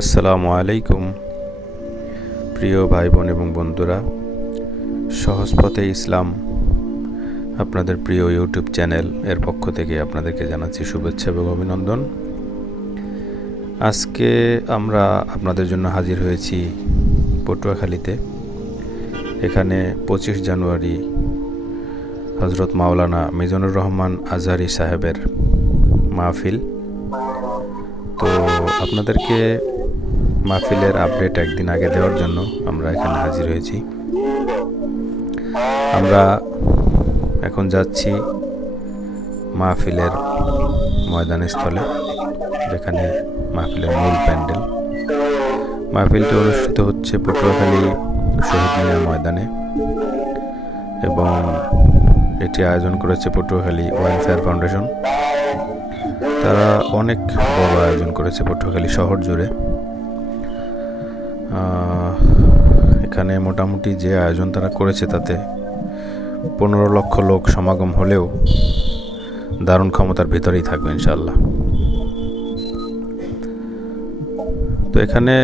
আসসালামু আলাইকুম প্রিয় ভাই বোন এবং বন্ধুরা, সহজ পথে ইসলাম আপনাদের প্রিয় ইউটিউব চ্যানেল এর পক্ষ থেকে আপনাদেরকে জানাচ্ছি শুভেচ্ছা এবং অভিনন্দন। আজকে আমরা আপনাদের জন্য হাজির হয়েছি পটুয়াখালীতে। এখানে 25 জানুয়ারি হজরত মাওলানা মিজানুর রহমান আজহারি সাহেবের মাহফিল। তো আপনাদেরকে মাহফিলের আপডেট একদিন আগে দেওয়ার জন্য আমরা এখানে হাজির হয়েছি। আমরা এখন যাচ্ছি মাহফিলের ময়দানস্থলে, যেখানে মাহফিলের মূল প্যান্ডেল। মাহফিলটি অনুষ্ঠিত হচ্ছে পটুয়াখালী শহীদ মিনার ময়দানে এবং এটি আয়োজন করেছে পটুয়াখালী ওয়েলফেয়ার ফাউন্ডেশন। তারা অনেক বড় আয়োজন করেছে পটুয়াখালী শহর জুড়ে। এখানে মোটামুটি যে আয়োজন তারা করেছে তাতে 15 লক্ষ লোক সমাগম হলেও দারুণ ক্ষমতার ভিতরেই থাকবে ইনশাআল্লাহ। তো এখানে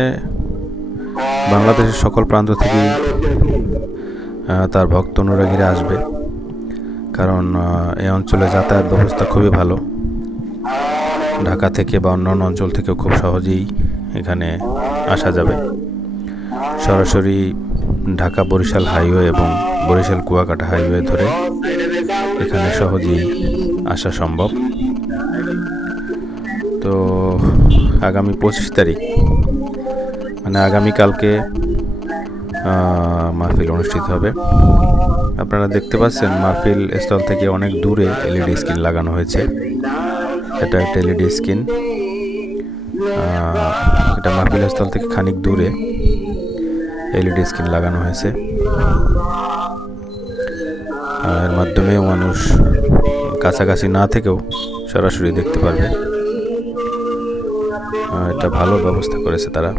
বাংলাদেশের সকল প্রান্ত থেকেই তার ভক্ত অনুরাগীরা আসবে, কারণ এই অঞ্চলে যাতায়াত ব্যবস্থা খুবই ভালো। ঢাকা থেকে বা অন্যান্য অঞ্চল থেকেও খুব সহজেই এখানে আসা যাবে। সরাসরি ঢাকা বরিশাল হাইওয়ে এবং বরিশাল কুয়াকাটা হাইওয়ে ধরে এখানে সহজেই আসা সম্ভব। তো আগামী 25 তারিখ মানে আগামীকালকে মাহফিল অনুষ্ঠিত হবে। আপনারা দেখতে পাচ্ছেন মাহফিল স্থল থেকে অনেক দূরে এলইডি স্ক্রিন লাগানো হয়েছে। এটা একটা এলইডি স্ক্রিন, এটা মাহফিল স্থল থেকে খানিক দূরে এলইডি স্ক্রিন লাগানো হয়েছে। এর মাধ্যমেও মানুষ কাছাকাছি না থেকেও সরাসরি দেখতে পারবে। এটা ভালো ব্যবস্থা করেছে তারা।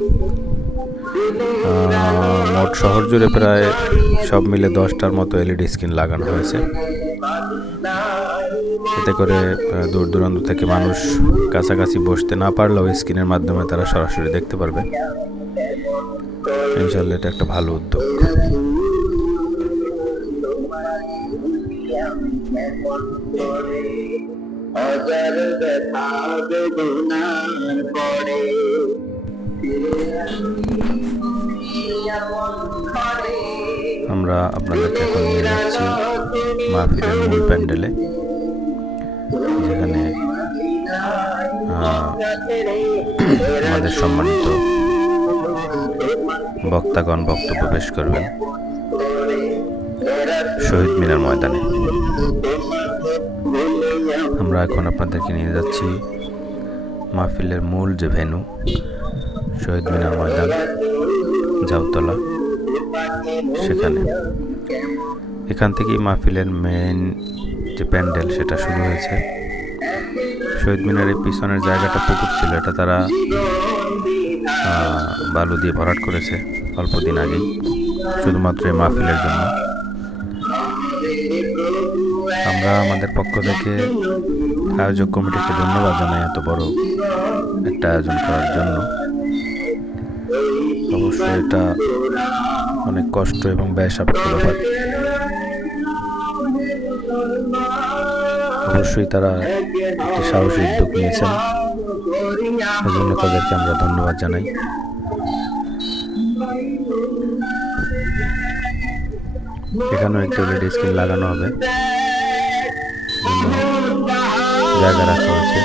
মোট শহর জুড়ে প্রায় সব মিলে 10টার মতো এলইডি স্ক্রিন লাগানো হয়েছে। এতে করে দূর দূরান্ত থেকে মানুষ কাছাকাছি বসতে না পারলেও স্ক্রিনের মাধ্যমে তারা সরাসরি দেখতে পারবে। ইনশাআল্লাহ এটা একটা ভালো উদ্যোগ। আমরা আপনাদেরকে এখন নিয়ে যাচ্ছি মাহফিলের মূল প্যান্ডেলে, যেখানে আমাদের সম্মানিত বক্তাগণ বক্তব্য পেশ করবেন শহীদ মিনার ময়দানে। আমরা এখন আপনাদেরকে নিয়ে যাচ্ছি মাহফিলের মূল যে ভেন্যু শহীদ মিনার ময়দান জাউতলা, সেখানে। এখান থেকেই মাহফিলের মেইন যে প্যান্ডেল সেটা শুরু হয়েছে। শহীদ মিনারের পিছনের জায়গাটা পুকুর ছিল, এটা তারা বালু দিয়ে ভরাট করেছে অল্প দিন আগেই, শুধুমাত্র এই মাহফিলের জন্য। আমরা আমাদের পক্ষ থেকে আয়োজক কমিটিকে ধন্যবাদ জানাই এত বড় একটা আয়োজন করার জন্য। অবশ্যই এটা অনেক কষ্ট এবং ব্যয় সাপেক্ষ ব্যাপার। অবশ্যই তারা একটি সাহসী উদ্যোগ নিয়েছেন, এজন্য তাদেরকে আমরা ধন্যবাদ জানাই। এখানেও একটি এলইডি স্ক্রিন লাগানো হবে, জায়গা রাখা হয়েছে।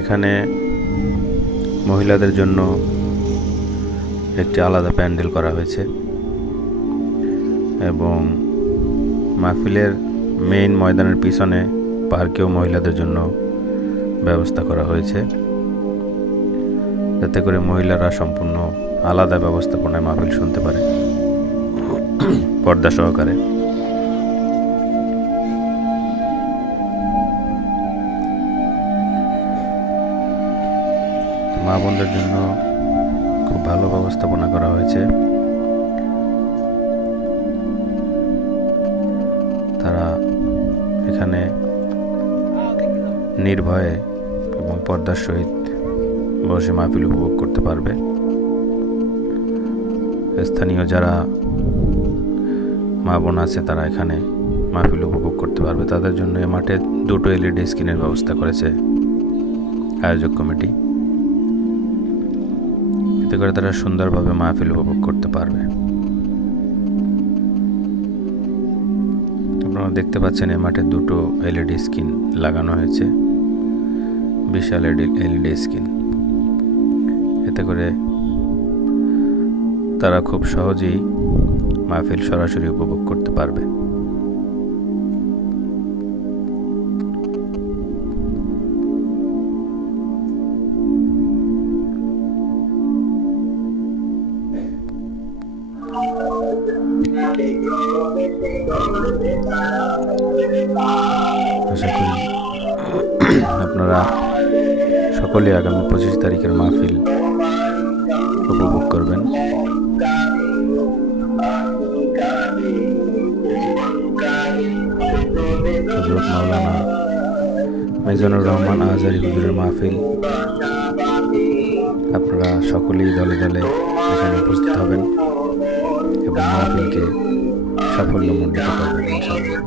এখানে মহিলাদের জন্য একটি আলাদা প্যান্ডেল করা হয়েছে এবং মাহফিলের মেইন ময়দানের পিছনে পার্কেও মহিলাদের জন্য ব্যবস্থা করা হয়েছে, যাতে করে মহিলারা সম্পূর্ণ আলাদা ব্যবস্থাপনায় মাহফিল শুনতে পারে পর্দা সহকারে। মা বোনদের জন্য খুব ভালো ব্যবস্থাপনা করা হয়েছে। তারা এখানে নির্ভয়ে এবং পর্দার সহিত বসে মাহফিল উপভোগ করতে পারবে। স্থানীয় যারা মা বোন আছে তারা এখানে মাহফিল উপভোগ করতে পারবে। তাদের জন্য এই মাঠে 2টো LED স্ক্রিনের ব্যবস্থা করেছে আয়োজক কমিটি। এতে করে তারা সুন্দরভাবে মাহফিল উপভোগ করতে পারবে। আপনারা দেখতে পাচ্ছেন এই মাঠে 2টো LED স্ক্রিন লাগানো হয়েছে, বিশাল LED স্ক্রিন। এতে করে তারা খুব সহজেই মাহফিল সরাসরি উপভোগ করতে পারবে। আশা করি আপনারা সকলে আগামী 25 তারিখের মাহফিল উপভোগ করবেন। হযরত মাওলানা মিজানুর রহমান আজহারী হুজুরের মাহফিল আপনারা সকলেই দলে দলে এখানে উপস্থিত হবেন এবং মাহফিলকে সাফল্যমণ্ডিত করবেন ইনশাআল্লাহ।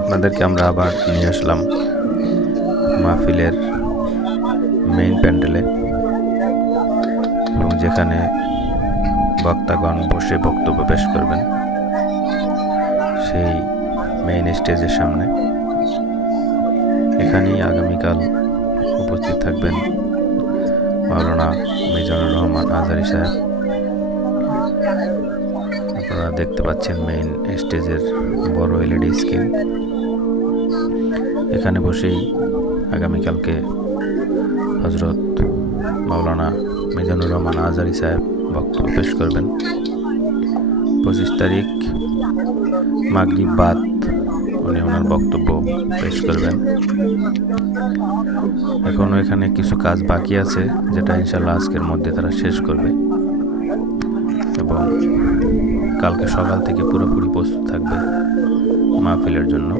আপনাদেরকে আমরা আবার নিয়ে আসলাম মাহফিলের মেইন প্যান্ডেলে, এবং যেখানে বক্তাগণ বসে বক্তব্য পেশ করবেন সেই মেইন স্টেজের সামনে। এখানেই আগামীকাল উপস্থিত থাকবেন মাওলানা মিজানুর রহমান আজহারী সাহেব। আপনারা দেখতে পাচ্ছেন মেইন স্টেজের বড় LED স্ক্রিন। এখানে বসেই আগামীকালকে হযরত মাওলানা মিজানুর রহমান আজহারী সাহেব বক্তব্য পেশ করবেন। 25 তারিখ মাগরিব বাদ উনি ওনার বক্তব্য পেশ করবেন। এখনও এখানে কিছু কাজ বাকি আছে, যেটা ইনশাআল্লাহ আজকের মধ্যে তারা শেষ করবে, এবং কালকে সকাল থেকে পুরোপুরি প্রস্তুত থাকবে মাহফিলের জন্য।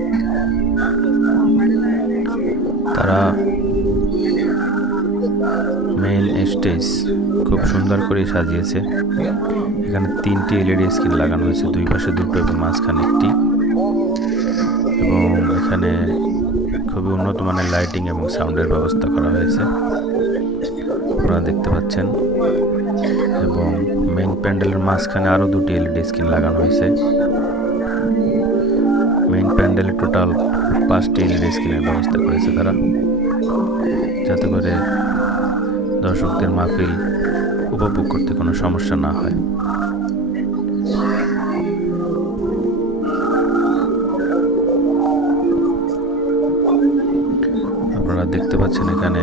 তারা মেইন স্টেজ খুব সুন্দর করে সাজিয়েছে। এখানে 3টি LED স্ক্রিন লাগানো হয়েছে, 2 পাশে 2টো এবং মাঝখানে 1টি, এবং এখানে খুবই উন্নত মানের লাইটিং এবং সাউন্ডের ব্যবস্থা করা হয়েছে, আপনারা দেখতে পাচ্ছেন। এবং মেইন প্যান্ডেলের মাঝখানে আরও 2টি LED স্ক্রিন লাগানো হয়েছে। মেইন প্যান্ডেলে টোটাল 5টি LED স্ক্রিনের ব্যবস্থা করেছে তারা, যাতে করে দর্শকদের মাহফিল উপভোগ করতে কোনো সমস্যা না হয়। আপনারা দেখতে পাচ্ছেন এখানে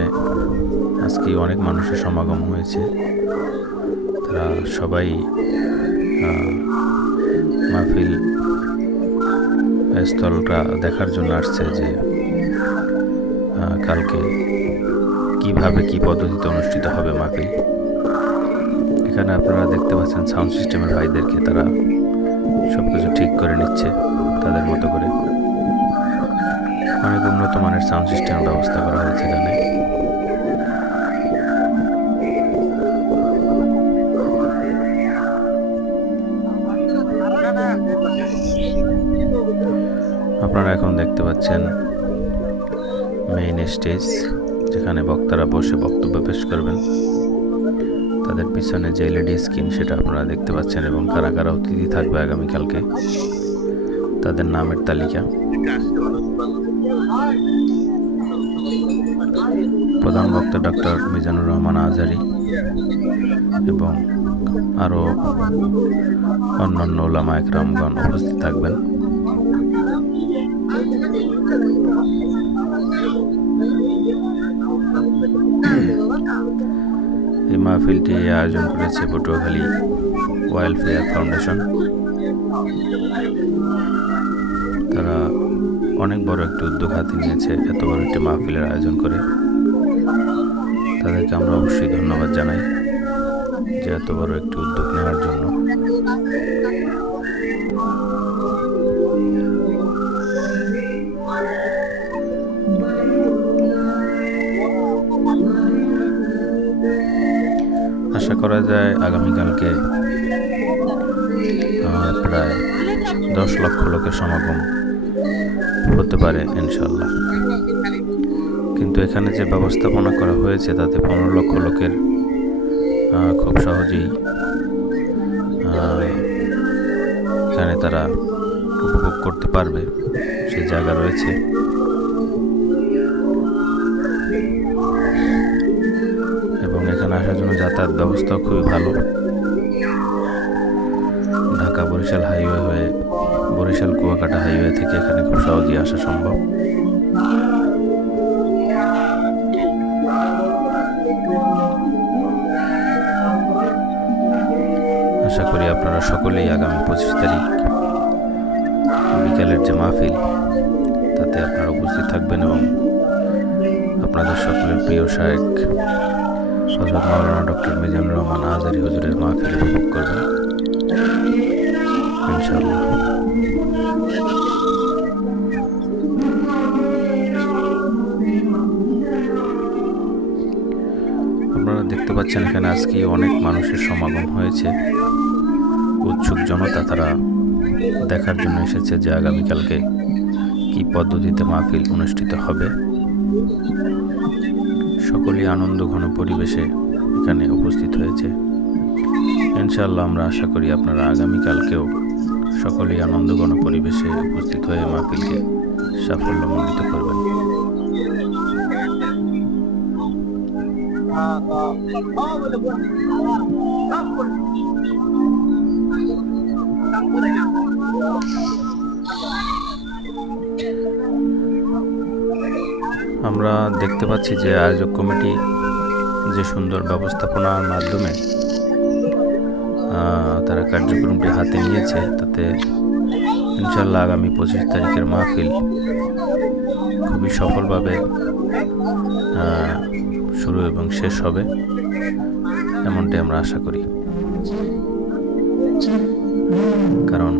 আজকে অনেক মানুষের সমাগম হয়েছে। তারা সবাই মাহফিল স্থলটা দেখার জন্য আসছে যে কালকে কিভাবে কি পদ্ধতিতে অনুষ্ঠিত হবে মাহফিল। এখানে আপনারা দেখতে পাচ্ছেন সাউন্ড সিস্টেমের ভাইদেরকে, তারা সবকিছু ঠিক করে নিচ্ছে তাদের মতো করে। অনেক উন্নত মানের সাউন্ড সিস্টেমের ব্যবস্থা করা হয়েছে এখানে। আপনারা এখন দেখতে পাচ্ছেন মেইন স্টেজ, যেখানে বক্তারা বসে বক্তব্য পেশ করবেন। তাদের পিছনে যে LED স্ক্রিন সেটা আপনারা দেখতে পাচ্ছেন, এবং কারা কারা অতিথি থাকবে আগামীকালকে তাদের নামের তালিকা। প্রধান বক্তা ডক্টর মিজানুর রহমান আজহারী এবং আরও অন্যান্য উলামা একরামগণ উপস্থিত থাকবেন। এই মাহফিলটি আয়োজন করেছে পটুয়াখালী ওয়েলফেয়ার ফাউন্ডেশন। তারা অনেক বড় একটি উদ্যোগ হাতে নিয়েছে, এত বড় একটি মাহফিলের আয়োজন করে। তাদেরকে আমরা অবশ্যই ধন্যবাদ জানাই যে এত বড় একটি উদ্যোগ নেওয়ার জন্য। আশা করা যায় আগামীকালকে প্রায় 10 লক্ষ লোকের সমাগম হতে পারে ইনশাল্লাহ। কিন্তু এখানে যে ব্যবস্থাপনা করা হয়েছে তাতে 15 লক্ষ লোকের খুব সহজেই এখানে তারা উপভোগ করতে পারবে, সেই জায়গা রয়েছে। এবং এখানে আসার জন্য যাতায়াত ব্যবস্থাও খুবই ভালো। ঢাকা বরিশাল হাইওয়ে হয়ে বরিশাল কুয়াকাটা হাইওয়ে থেকে এখানে খুব সহজেই আসা সম্ভব। আশা করি আপনারা সকলেই আগামী 25 তারিখ বিকেলের যে মাহফিল তাতে আপনারা উপস্থিত থাকবেন এবং আপনাদের সকলের প্রিয় শায়েখ হযরত মাওলানা ডক্টর মিজানুর রহমান আজহারী হুজুরের মাহফিল উপভোগ করবেন ইনশাআল্লাহ। আপনারা দেখতে পাচ্ছেন এখানে আজকে অনেক মানুষের সমাগম হয়েছে। উৎসুক জনতা তারা দেখার জন্য এসেছে যে আগামীকালকে কি পদ্ধতিতে মাহফিল অনুষ্ঠিত হবে। সকলেই আনন্দ ঘন পরিবেশে এখানে উপস্থিত হয়েছে। ইনশাআল্লাহ আমরা আশা করি আপনারা আগামীকালকেও সকলেই আনন্দ ঘন পরিবেশে উপস্থিত হয়ে মাহফিলকে সাফল্যমণ্ডিত করবেন। আমরা দেখতে পাচ্ছি যে আয়োজক কমিটি যে সুন্দর ব্যবস্থাপনার মাধ্যমে তারা কার্যক্রমটি হাতে নিয়েছে, তাতে ইনশাআল্লাহ আগামী 25 তারিখের মাহফিল খুবই সফলভাবে শুরু এবং শেষ হবে, এমনটাই আমরা আশা করি। কারণ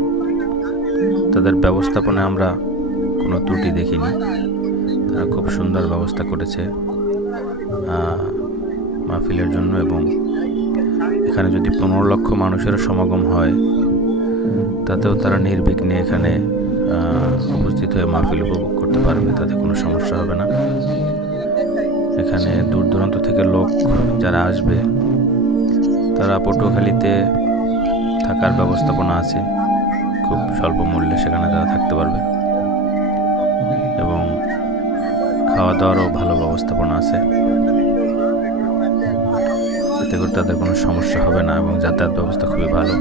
তাদের ব্যবস্থাপনায় আমরা কোনো ত্রুটি দেখিনি। তারা খুব সুন্দর ব্যবস্থা করেছে মাহফিলের জন্য। এবং এখানে যদি 15 লক্ষ মানুষের সমাগম হয় তাতেও তারা নির্বিঘ্নে এখানে উপস্থিত হয়ে মাহফিল উপভোগ করতে পারবে, তাতে কোনো সমস্যা হবে না। এখানে দূর দূরান্ত থেকে লোক যারা আসবে তারা পটুয়াখালীতে থাকার ব্যবস্থাপনা আছে, খুব স্বল্প মূল্যে সেখানে তারা থাকতে পারবে এবং খাওয়া দাওয়ারও ভালো ব্যবস্থাপনা আছে। এতে করে তাদের কোনো সমস্যা হবে না এবং যাতায়াত ব্যবস্থা খুবই ভালো।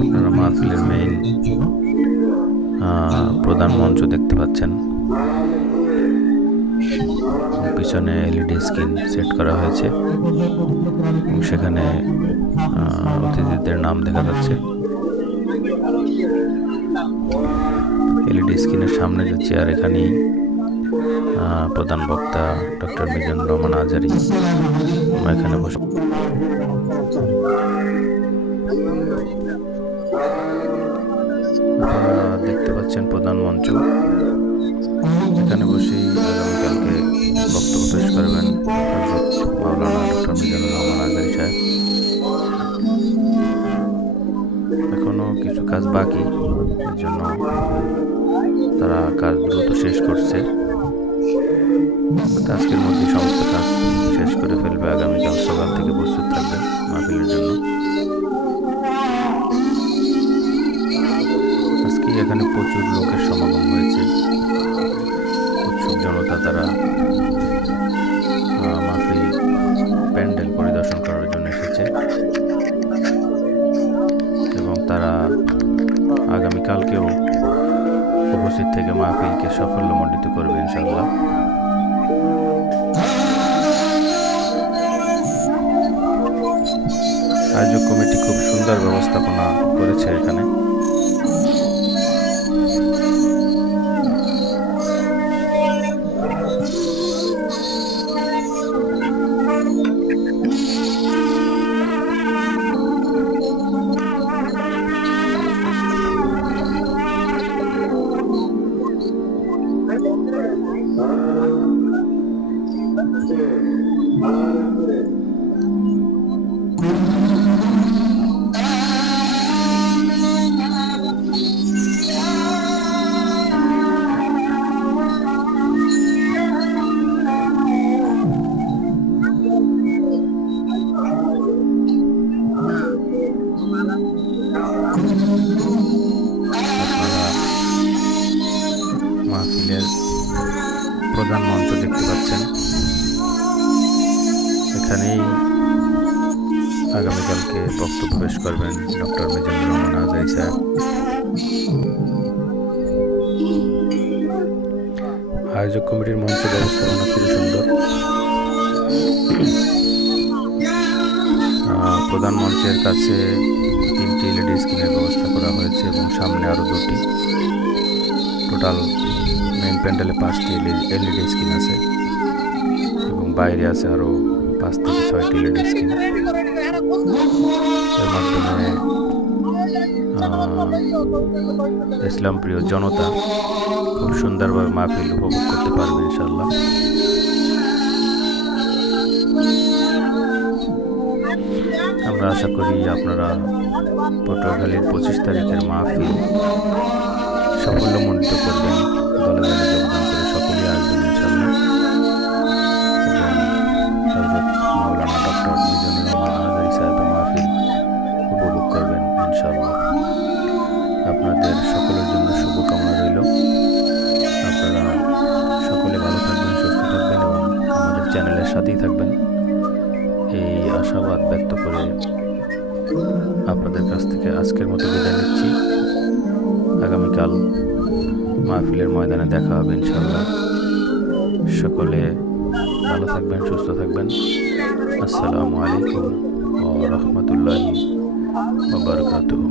আপনারা মাহফিলের মেইন প্রধান মঞ্চ দেখতে পাচ্ছেন। পিছনে এলইডি স্ক্রিন সেট করা হয়েছে এবং সেখানে অতিথিদের নাম দেখা যাচ্ছে। এলইডি স্ক্রিনের সামনে যে চেয়ার, এখানেই প্রধান বক্তা ডক্টর মিজানুর রহমান আজহারী এখানে বসে। আপনারা দেখতে পাচ্ছেন প্রধান মঞ্চ, এখানে বসেই আগামীকালকে বক্তব্য পেশ করবেন হযরত মাওলানা ডক্টর মিজানুর রহমান আজহারী সাহেব। এখনো কিছু কাজ বাকি, এর জন্য তারা কাজ দ্রুত শেষ করছে। তো আজকের মধ্যে সমস্ত কাজ শেষ করে ফেলবে, আগামীকাল সকাল থেকে প্রস্তুত থাকবে মাহফিলের জন্য। আজকে এখানে প্রচুর লোকের সমাগম হয়েছে, উৎসুক জনতা তারা মাহফিল প্যান্ডেল পরিদর্শন করার জন্য এসেছে এবং তারা আগামীকালকেও উপস্থিত থেকে মাহফিলকে সাফল্যমণ্ডিত করবে ইনশাআল্লাহ। আয়োজক কমিটি খুব সুন্দর ব্যবস্থাপনা করেছে এখানে। মাহফিলের প্রধান মঞ্চ দেখতে পাচ্ছেন, এখানেই আগামীকালকে বক্তব্য পেশ করবেন ডক্টর মিজানুর রহমান আজহারী স্যার। আয়োজক কমিটির মঞ্চ ব্যবস্থাপনা খুবই সুন্দর। প্রধান মঞ্চের কাছে 3টি এলইডি স্ক্রিনের ব্যবস্থা করা হয়েছে এবং সামনে আরও 2টি। টোটাল মেইন প্যান্ডেলে 5টি এলইডি স্ক্রিন আছে এবং বাইরে আছে আরও 5 থেকে 6টি এলইডি স্ক্রিন। এর মাধ্যমে ইসলাম প্রিয় জনতা খুব সুন্দরভাবে মাহফিল উপভোগ করতে পারবে ইনশাআল্লাহ। আমরা আশা করি আপনারা পটুয়াখালীর 25 তারিখের মাহফিল সাফল্যমণ্ডিত করবেন, দলে দলে যোগদান করে সকলেই আসবেন ইনশাআল্লাহ এবং হযরত মাওলানা ডক্টর মিজানুর রহমান আজহারী সাহেবের মাহফিল উপভোগ করবেন ইনশাআল্লাহ। আপনাদের সকলের জন্য শুভকামনা রইল। আপনারা সকলে ভালো থাকবেন, সুস্থ থাকবেন এবং আমাদের চ্যানেলের সাথেই থাকবেন, এই আশাবাদ ব্যক্ত করে আপনাদের কাছ থেকে আজকের মতো বিদায় নিচ্ছি। আগামীকাল মাহফিলের ময়দানে দেখা হবে ইনশাআল্লাহ। সকলে ভালো থাকবেন, সুস্থ থাকবেন। আসসালামু আলাইকুম ওয়া রাহমাতুল্লাহি ওয়া বারাকাতুহু।